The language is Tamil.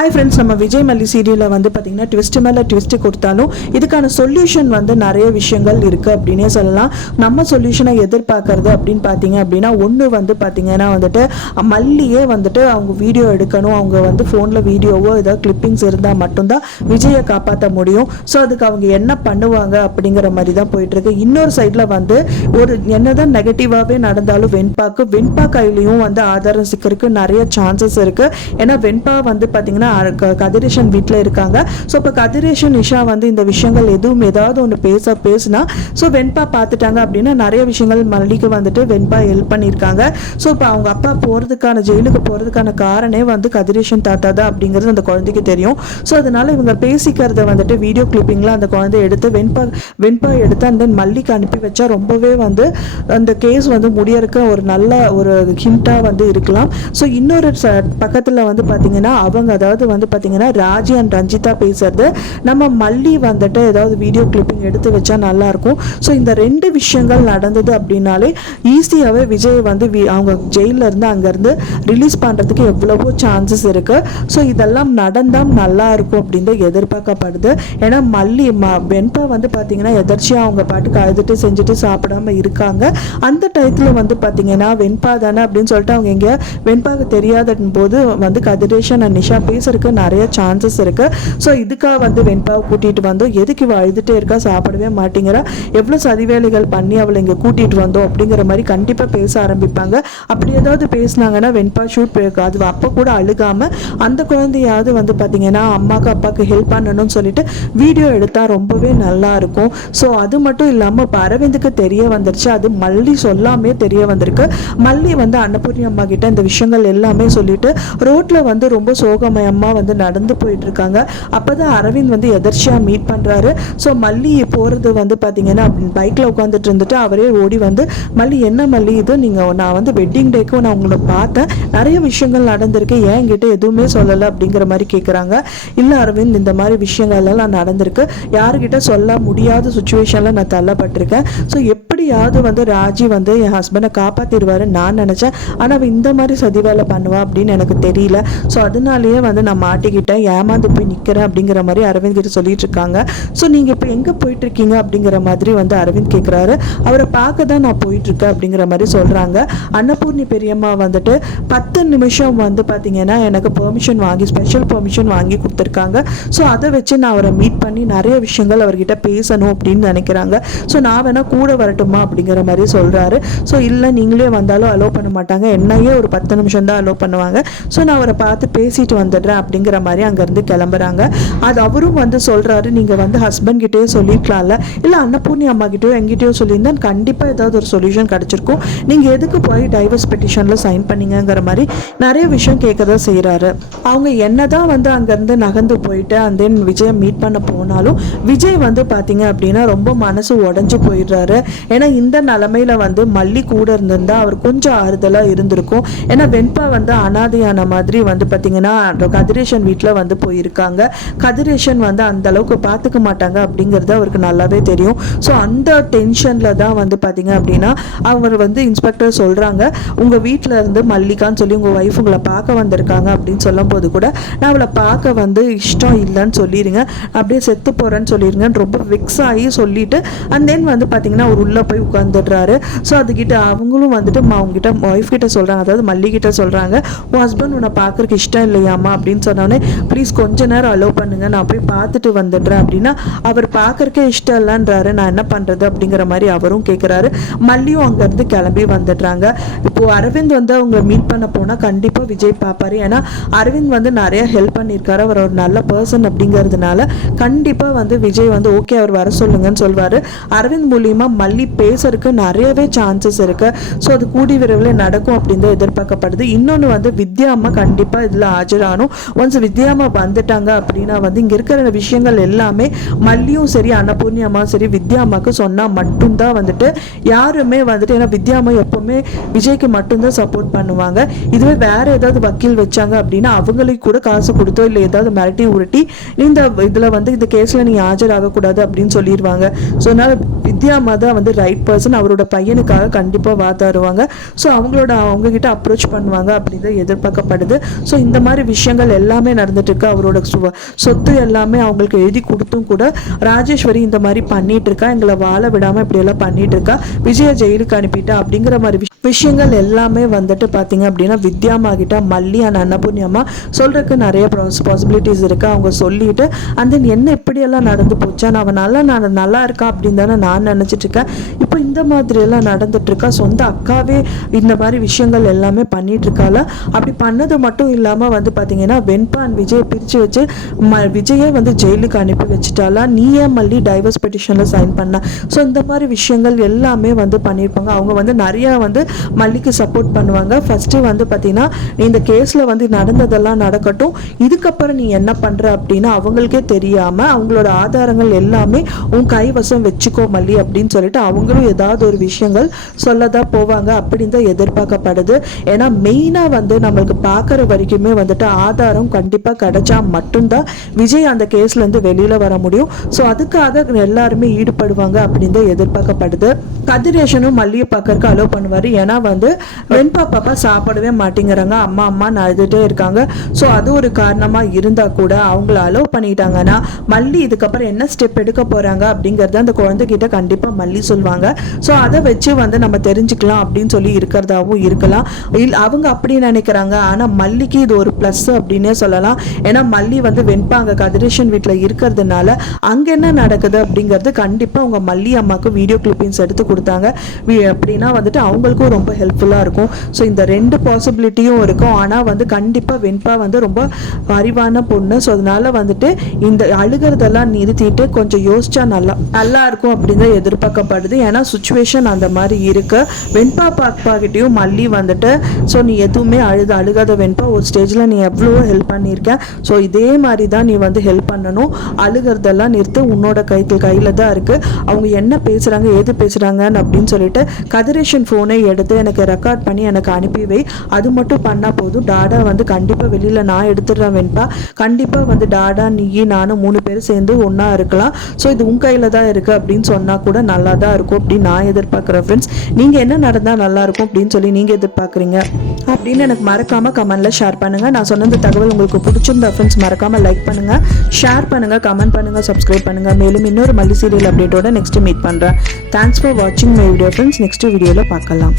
ஹாய் ஃப்ரெண்ட்ஸ், நம்ம விஜய் மல்லி சீரியலில் வந்து பார்த்திங்கன்னா ட்விஸ்ட் மேலே ட்விஸ்ட்டு கொடுத்தாலும் இதுக்கான சொல்யூஷன் வந்து நிறைய விஷயங்கள் இருக்குது அப்படின்னே சொல்லலாம். நம்ம சொல்யூஷனை எதிர்பார்க்கறது அப்படின்னு பார்த்தீங்க அப்படின்னா ஒன்று வந்து பார்த்திங்கன்னா வந்துட்டு மல்லியே வந்துட்டு அவங்க வீடியோ எடுக்கணும், அவங்க வந்து ஃபோனில் வீடியோவோ ஏதாவது கிளிப்பிங்ஸ் இருந்தால் மட்டும்தான் விஜயை காப்பாற்ற முடியும். ஸோ அதுக்கு அவங்க என்ன பண்ணுவாங்க அப்படிங்கிற மாதிரி தான் போயிட்டுருக்கு. இன்னொரு சைடில் வந்து ஒரு என்னதான் நெகட்டிவாகவே நடந்தாலும் வெண்பா கையிலையும் வந்து ஆதாரம் சிக்கிறதுக்கு நிறைய சான்சஸ் இருக்குது. ஏன்னா வெண்பா வந்து பார்த்திங்கன்னா கதிரேஷன் வீட்டில் இருக்காங்க. ஸோ இப்போ கதிரேஷன் நிஷா வந்து இந்த விஷயங்கள் ஏதாவது ஒன்று பேசினா ஸோ வெண்பா பார்த்துட்டாங்க அப்படின்னா நிறைய விஷயங்கள் மல்லிக்கு வந்துட்டு வெண்பா ஹெல்ப் பண்ணியிருக்காங்க. ஸோ இப்போ அவங்க அப்பா ஜெயிலுக்கு போகிறதுக்கான காரணமே வந்து கதிரேஷன் தாத்தா தான் அப்படிங்கிறது அந்த குழந்தைக்கு தெரியும். ஸோ அதனால இவங்க பேசிக்கிறத வந்துட்டு வீடியோ கிளிப்பிங்லாம் அந்த குழந்தை எடுத்து வெண்பா எடுத்து அந்த மல்லிக்கு அனுப்பி வச்சா ரொம்பவே வந்து அந்த கேஸ் வந்து முடியறதுக்கு ஒரு நல்ல ஒரு ஹிண்டாக வந்து இருக்கலாம். ஸோ இன்னொரு பக்கத்தில் வந்து பார்த்தீங்கன்னா அவங்க அதாவது வந்து பார்த்தீங்கன்னா ராஜி அண்ட் ரஞ்சிதா பேசுறது நம்ம மல்லி வந்துட்டு ஏதாவது வீடியோ கிளிப்பிங் எடுத்து வச்சா நல்லாயிருக்கும். ஸோ இந்த ரெண்டு விஷயங்கள் நடந்தது அப்படின்னாலே ஈஸியாகவே விஜய் வந்து அவங்க ஜெயிலில் இருந்து அங்கேருந்து ரிலீஸ் பண்ணுறதுக்கு எவ்வளவோ சான்சஸ் இருக்குது. ஸோ இதெல்லாம் நடந்தால் நல்லா இருக்கும் அப்படின்னு எதிர்பார்க்கப்படுது. ஏன்னா வெண்பா வந்து பார்த்தீங்கன்னா எதர்ச்சியாக அவங்க பாட்டுக்கு அழுதுட்டு செஞ்சுட்டு சாப்பிடாம இருக்காங்க. அந்த டயத்தில் வந்து பார்த்தீங்கன்னா வெண்பா தானே அப்படின்னு சொல்லிட்டு அவங்க எங்கேயா வெண்பாவுக்கு தெரியாத போது வந்து கதிரேஷன் அண்ட் நிஷா பேசுறதுக்கு நிறைய சான்சஸ் இருக்கு. ஸோ இதுக்காக வந்து வெண்பாவை கூட்டிட்டு வந்தோம், எதுக்கு இவ அழுதுட்டே இருக்கா, சாப்பிடவே மாட்டேங்கிறா, எவ்வளோ சதிவேலைகள் பண்ணி அவளை இங்கே கூட்டிட்டு வந்தோம் அப்படிங்கிற மாதிரி கண்டிப்பாக பேச ஆரம்பிப்பாங்க. அப்படி ஏதாவது பேசினாங்கன்னா வெண்பா ஷூட் போயிருக்காது. அப்போ கூட அழுகாம அந்த குழந்தையாவது வந்து பார்த்தீங்கன்னா அம்மாவுக்கு அப்பாவுக்கு ஹெல்ப் பண்ணணும்னு சொல்லிட்டு வீடியோ எடுத்தா ரொம்பவே நல்லா இருக்கும். ஸோ அது மட்டும் இல்லாமல் இப்போ அரவிந்துக்கு தெரிய வந்துருச்சு, அது மல்லி சொல்லாமே தெரிய வந்திருக்கு. மல்லி வந்து அன்னபூர்ணி அம்மா கிட்ட இந்த விஷயங்கள் எல்லாமே சொல்லிட்டு ரோட்ல வந்து ரொம்ப சோகமயமா வந்து நடந்து போயிட்டு இருக்காங்க. அப்பதான் அரவிந்த் வந்து எதர்ச்சியா மீட் பண்றாரு. ஸோ மல்லி போறது வந்து பாத்தீங்கன்னா பைக்ல உட்காந்துட்டு இருந்துட்டு அவரே ஓடி வந்து மல்லி என்ன மல்லி இது, நான் வந்து வெட்டிங் டேக்கும் நான் உங்களை பார்த்தேன், நிறைய விஷயங்கள் நடந்திருக்கு, ஏன் கிட்ட எதுவுமே சொல்லலை அப்படிங்கிற மாதிரி கேட்குறாங்க. இல்லை அரவிந்த், இந்த மாதிரி விஷயங்கள் எல்லாம் நடந்திருக்கு, யாருக்கிட்ட சொல்ல முடியாத சுச்சுவேஷன்ல நான் தள்ளப்பட்டிருக்கேன். ஸோ எப்படியாவது வந்து ராஜி வந்து என் ஹஸ்பண்டை காப்பாத்திடுவாரு நான் நினைச்சேன், ஆனா அவ இந்த மாதிரி சதி வேலை பண்ணுவா அப்படின்னு எனக்கு தெரியல. ஸோ அதனாலேயே வந்து நான் மாட்டிக்கிட்டேன், ஏமாந்து போய் நிற்கிறேன் அப்படிங்கிற மாதிரி அரவிந்த் கிட்ட சொல்லிட்டு இருக்காங்க. ஸோ நீங்கள் இப்போ எங்கே போயிட்டு இருக்கீங்க அப்படிங்கிற மாதிரி வந்து அரவிந்த் கேட்குறாரு. அவரை பார்க்க தான் நான் போயிட்டு இருக்கேன் அப்படிங்கிற மாதிரி சொல்கிறாங்க. அன்னபூர்ணி பெரியம்மா வந்துட்டு 10 நிமிஷம் வந்து பார்த்தீங்கன்னா எனக்கு ஸ்பெஷல் பெர்மிஷன் வாங்கி கொடுத்துருக்காங்க. ஸோ அதை வச்சு நான் அவரை மீட் பண்ணி நிறைய விஷயங்கள் அவர்கிட்ட பேசணும் அப்படின்னு நினைக்கிறாங்க. ஸோ நான் வேணா கூட வரட்டுமா அப்படிங்கிற மாதிரி சொல்கிறாரு. ஸோ இல்லை நீங்களே வந்தாலும் அலோவ் பண்ண மாட்டாங்க, என்னையே ஒரு 10 நிமிஷம் தான் அலோவ் பண்ணுவாங்க. ஸோ நான் அவரை பார்த்து பேசிட்டு வந்துடுறேன் அப்படிங்கிற மாதிரி அங்கேருந்து கிளம்புறாங்க. அது அவரும் வந்து சொல்கிறாரு, நீங்கள் வந்து ஹஸ்பண்ட் கிட்டேயே சொல்லியிருக்கலாம்ல, இல்லை அன்னபூர்ணி அம்மா கிட்டேயோ எங்கிட்டயோ சொல்லியிருந்தா கண்டிப்பாக ஏதாவது ஒரு சொல்யூஷன் கிடச்சிருக்கும், நீங்கள் எதுக்கு போய் டைவர்ஸ் பெட்டிஷனில் சைன் பண்ணீங்கிற மாதிரி நிறைய விஷயம் கேட்கறத செய்கிறாரு. அவங்க என்னதான் வந்து அங்கேருந்து நகர்ந்து போயிட்டு அண்ட் தென் விஜயை மீட் பண்ண போனாலும் விஜய் வந்து பார்த்தீங்க அப்படின்னா ரொம்ப மனசு உடஞ்சி போயிடுறாரு. ஏன்னா இந்த நிலமையில வந்து மல்லி கூட இருந்திருந்தா அவர் கொஞ்சம் ஆறுதலாக இருந்திருக்கும். ஏன்னா வெண்பா வந்து அனாதையான மாதிரி வந்து பார்த்தீங்கன்னா கதிரேஷன் வீட்டில் வந்து போயிருக்காங்க. கதிரேஷன் வந்து அந்த அளவுக்கு பார்த்துக்க மாட்டாங்க அப்படிங்கிறது அவருக்கு நல்லாவே தெரியும். ஸோ அந்த டென்ஷனில் தான் வந்து பார்த்தீங்க அப்படின்னா அவர் வந்து இன்ஸ்பெக்டர் சொல்கிறாங்க, உங்கள் வீட்டில் இருந்து மல்லிகான்னு சொல்லி உங்கள் ஒய்ஃப் உங்களை பார்க்க வந்திருக்காங்க அப்படின்னு சொல்லும் போது கூட நான் அவளை பார்க்க வந்து இஷ்டம் இல்லைன்னு சொல்லிடுங்க, அப்படியே செத்து போகிறேன்னு சொல்லிடுங்கன்னு ரொம்ப விக்ஸ் ஆகி சொல்லிட்டு அண்ட் தென் வந்து பார்த்தீங்கன்னா அவர் உள்ளே போய் உட்காந்துடுறாரு. ஸோ அதுக்கிட்ட அவங்களும் வந்துட்டு அவங்ககிட்ட ஒய்ஃப் கிட்ட சொல்கிறாங்க, அதாவது மல்லிகிட்ட சொல்கிறாங்க, உன் ஹஸ்பண்ட் உன்னை பார்க்குறக்கு இஷ்டம் இல்லையாமா அப்படின்னு சொன்னோடனே ப்ளீஸ் கொஞ்ச நேரம் அலோவ் பண்ணுங்க, நான் போய் பார்த்துட்டு வந்துடுறேன் அப்படின்னா அவர் பார்க்கறக்கே இஷ்டம் இல்லைன்றாரு, நான் என்ன பண்ணுறது அப்படிங்கிற மாதிரி அவரும் கேட்குறாரு. மல்லியும் அங்கேருந்து கிளம்பி வந்துடுறாங்க. இப்போது அரவிந்த் வந்து அவங்க மீட் பண்ண போனால் கண்டிப்பாக விஜய் பார்ப்பாரு. ஏன்னா அரவிந்த் வந்து நிறைய ஹெல்ப் பண்ணியிருக்காரு, அவர் ஒரு நல்ல பர்சன் அப்படிங்கிறதுனால கண்டிப்பாக வந்து விஜய் வந்து ஓகே அவர் வர சொல்லுங்கன்னு சொல்வார். அரவிந்த் மூலியமாக மல்லி பேசுறதுக்கு நிறையவே சான்சஸ் இருக்குது. ஸோ அது கூடி விரைவில் நடக்கும் அப்படின்னு தான் எதிர்பார்க்கப்படுது. இன்னொன்று வந்து வித்யா அம்மா கண்டிப்பாக இதில் ஆஜராகணும். ஒன்ஸ் வித்யா அம்மா வந்துட்டாங்க அப்படின்னா வந்து இங்கே இருக்கிற விஷயங்கள் எல்லாமே மல்லியும் சரி அன்னபூர்ணி அம்மாவும் சரி வித்யா அம்மாவுக்கு சொன்னால் மட்டும்தான் வந்துட்டு யாருமே வந்துட்டு, ஏன்னா வித்யா அம்மா எப்போவுமே விஜய்க்கு மட்டும்தான் சப்போர்ட் பண்ணுவாங்க. இதுவே வேற ஏதாவது வக்கீல் வச்சாங்க அப்படின்னா அவங்களுக்கு கூட காசு கொடுத்தோ இல்லை ஏதாவது மிரட்டி உருட்டி இந்த இதில் வந்து இந்த கேஸில் நீங்கள் ஆஜராகக்கூடாது அப்படின்னு சொல்லிடுவாங்க. ஸோ அதனால் வித்யா அம்மா தான் வந்து ரைட் பர்சன், அவரோட பையனுக்காக கண்டிப்பாக வாதாடுவாங்க. ஸோ அவங்ககிட்ட அப்ரோச் பண்ணுவாங்க அப்படின்னு எதிர்பார்க்கப்படுது. ஸோ இந்த மாதிரி விஷயங்கள் விஷயங்கள் எல்லாமே நடந்துட்டு இருக்கு. அவரோட சொத்து எல்லாமே அவங்களுக்கு எழுதி கொடுத்தும் கூட ராஜேஸ்வரி இந்த மாதிரி பண்ணிட்டு இருக்கா, எங்களை வாழ விடாம இப்படி எல்லாம் பண்ணிட்டு இருக்கா, விஜய ஜெயிலுக்கு அனுப்பிட்டா அப்படிங்கிற மாதிரி விஷயங்கள் எல்லாமே வந்துட்டு பாத்தீங்க அப்படின்னா வித்யாமா கிட்ட மல்லி அண்ட் அன்னபூர்ணியம்மா சொல்றதுக்கு நிறைய பாசிபிலிட்டிஸ் இருக்கு. அவங்க சொல்லிட்டு அந்த என்ன இப்படி எல்லாம் நடந்து போச்சா, நான் நல்லா இருக்கா அப்படின்னு தானே நான் நினைச்சிட்டு இருக்கேன். இப்போ இந்த மாதிரி எல்லாம் நடந்துட்டு இருக்கா, சொந்த அக்காவே இந்த மாதிரி விஷயங்கள் எல்லாமே பண்ணிட்டு இருக்கால. அப்படி பண்ணது மட்டும் இல்லாம வந்து பாத்தீங்கன்னா வெண்பா அண்ட் விஜய் பிரிச்சு வச்சு விஜயை வந்து ஜெயிலுக்கு அனுப்பி வச்சுட்டாலா, நீ ஏன் மல்லி டைவர்ஸ் பெட்டிஷன்ல சைன் பண்ண. ஸோ இந்த மாதிரி விஷயங்கள் எல்லாமே வந்து பண்ணியிருப்பாங்க. அவங்க வந்து நிறைய வந்து மல்லிக்கு சப்போர்ட் பண்ணுவாங்க. ஃபர்ஸ்ட் வந்து பாத்தீங்கன்னா நீ இந்த கேஸ்ல வந்து நடந்ததெல்லாம் நடக்கட்டும், இதுக்கப்புறம் நீ என்ன பண்ற அப்படின்னு அவங்களுக்கே தெரியாம அவங்களோட ஆதாரங்கள் எல்லாமே உன் கைவசம் வச்சுக்கோ மல்லி அப்படின்னு சொல்லிட்டு அவங்களும் ஏதாவது ஒரு விஷயங்கள் சொல்லதான் போவாங்க அப்படின்னு தான் எதிர்பார்க்கப்படுது. ஏன்னா மெயினா வந்து நம்மளுக்கு பார்க்குற வரைக்குமே வந்துட்டு ஆதாரம் கண்டிப்பா கிடைச்சா மட்டும்தான் விஜய் அந்த கேஸ்ல இருந்து வெளியில வர முடியும். ஸோ அதுக்காக எல்லாருமே ஈடுபடுவாங்க அப்படின்னு தான் எதிர்பார்க்கப்படுது. கதிரேஷனும் மல்லியை பார்க்கறதுக்கு அலோவ் பண்ணுவாரு. ஏன்னா வந்து வெண்பா பாப்பா சாப்பிடவே மாட்டேங்கிறாங்க, அம்மா அம்மா அழுதுட்டே இருக்காங்க. ஸோ அது ஒரு காரணமா இருந்தா கூட அவங்கள அலோவ் பண்ணிட்டாங்கன்னா மல்லி இதுக்கப்புறம் என்ன ஸ்டெப் எடுக்க போறாங்க அப்படிங்கறத அந்த குழந்தைகிட்ட கண்டிப்பா மல்லி சொல்லுவாங்க. ஸோ அதை வச்சு வந்து நம்ம தெரிஞ்சுக்கலாம் அப்படின்னு சொல்லி இருக்கிறதாவும் இருக்கலாம். அவங்க அப்படி நினைக்கிறாங்க. ஆனா மல்லிக்கு இது ஒரு பிளஸ் அப்படின்னே சொல்லலாம். ஏன்னா மல்லி வந்து வெண்பா அங்க கதிரேஷன் வீட்டுல இருக்கிறதுனால அங்க என்ன நடக்குது அப்படிங்கிறது கண்டிப்பா அவங்க மல்லி அம்மாவுக்கு வீடியோ கிளிப்பிங்ஸ் எடுத்து கொடுத்தாங்க அப்படின்னா வந்துட்டு அவங்களுக்கும் ரொம்ப ஹெல்ப்ஃபுல்லா இருக்கும். ஸோ இந்த ரெண்டு பாசிபிலிட்டியும் இருக்கும். ஆனா வந்து கண்டிப்பா வெண்பா வந்து ரொம்ப அறிவான பொண்ணு. ஸோ அதனால வந்துட்டு இந்த அழுகிறதெல்லாம் நிறுத்திட்டு கொஞ்சம் யோசிச்சா நல்லா இருக்கும் அப்படின்னு எதிர்பார்க்கப்படுது. ஏன்னா சுச்சுவேஷன் அந்த மாதிரி இருக்கு. வெண்பா பாப்பாகிட்டையும் மல்லி வந்துட்டு ஸோ நீ எதுவுமே அழுகாத வெண்பா, ஒரு ஸ்டேஜ்ல நீ எவ்வளவோ ஹெல்ப் பண்ணியிருக்க, ஸோ இதே மாதிரி தான் நீ வந்து ஹெல்ப் பண்ணணும், அழுகிறதெல்லாம் நிறுத்து, உன்னோட கையில தான் இருக்கு, அவங்க என்ன பேசுறாங்க ஏது பேசுறாங்கன்னு அப்படின்னு சொல்லிட்டு கதிரேஷன் போனை எடுத்து எனக்கு ரெக்கார்ட் பண்ணி எனக்கு அனுப்பி வை, அது மட்டும் பண்ணா போதும், டாடா வந்து கண்டிப்பா வெளியில நான் எடுத்துடுறேன் வெண்பா, கண்டிப்பா வந்து டாடா நீ நானும் 3 பேரும் சேர்ந்து ஒன்னா இருக்கலாம், ஸோ இது உன் கையில தான் இருக்கு அப்படின்னு சொன்னா கூட நல்லா தான் இருக்கும் அப்படின்னு நான் எதிர்பார்க்குறேன். ஃப்ரெண்ட்ஸ், நீங்க என்ன நடந்தா நல்லா இருக்கும் அப்படின்னு சொல்லி நீங்க எதிர்பார்க்குறீங்க அப்படின்னு எனக்கு மறக்காம கமெண்ட்ல ஷேர் பண்ணுங்க. நான் சொன்ன இந்த தகவல் உங்களுக்கு பிடிச்சிருந்தா ஃப்ரெண்ட்ஸ் மறக்காம லைக் பண்ணுங்க, ஷேர் பண்ணுங்க, கமெண்ட் பண்ணுங்க, சப்ஸ்கிரைப் பண்ணுங்க. மேலும் இன்னொரு மல்லி சீரியல் அப்டேட்டோட நெக்ஸ்ட் மீட் பண்றேன். தேங்க்ஸ் ஃபார் வாட்சிங் மை வீடியோ ஃப்ரெண்ட்ஸ். நெக்ஸ்ட் வீடியோல பார்க்கலாம்.